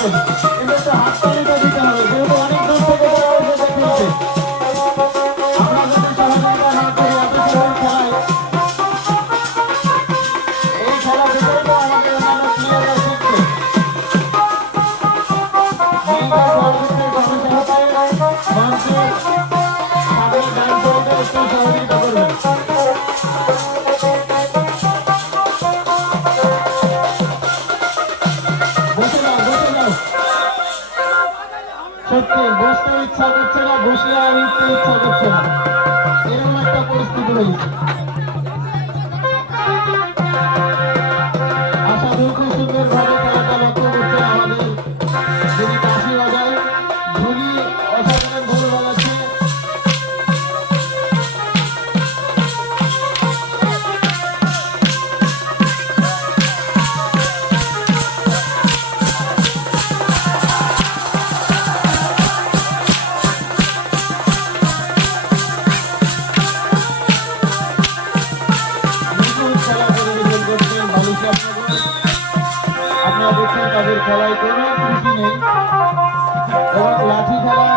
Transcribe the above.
করছেন, কিন্তু একটু হাততালিটা দিতে হবে, যেহেতু অনেক দূর থেকে তারা এসেছে খেলতে। আমরা যদি সহযোগিতা না করি এত সুন্দর খেলায়, এই খেলা থেকেই তো আমাদের অন্যান্য প্লেয়াররা শিখছে। নিজেদের সহযোগিতায় গণসংহতায় মঞ্চের সাবেক গান পরিতে একটু সহযোগিতা করবেন। বসে যাও, বসে যাও। সত্যি বসতে ইচ্ছা করছে না, বসলে আর উঠতে ইচ্ছা করছে না, এরকম একটা পরিস্থিতি হয়েছে। আশাদুল খুব সুন্দরভাবে খেলাটা লক্ষ্য করছে আমাদের যিনি কাশি বাজায়, ঝুলি অসাধারণ ঢোল বাজাচ্ছে। খেলা পরিবেশন করছেন বালুচা আপনাদের। আপনারা দেখছেন তাদের খেলায় কোনো ত্রুটি নেই এবং লাঠি খেলা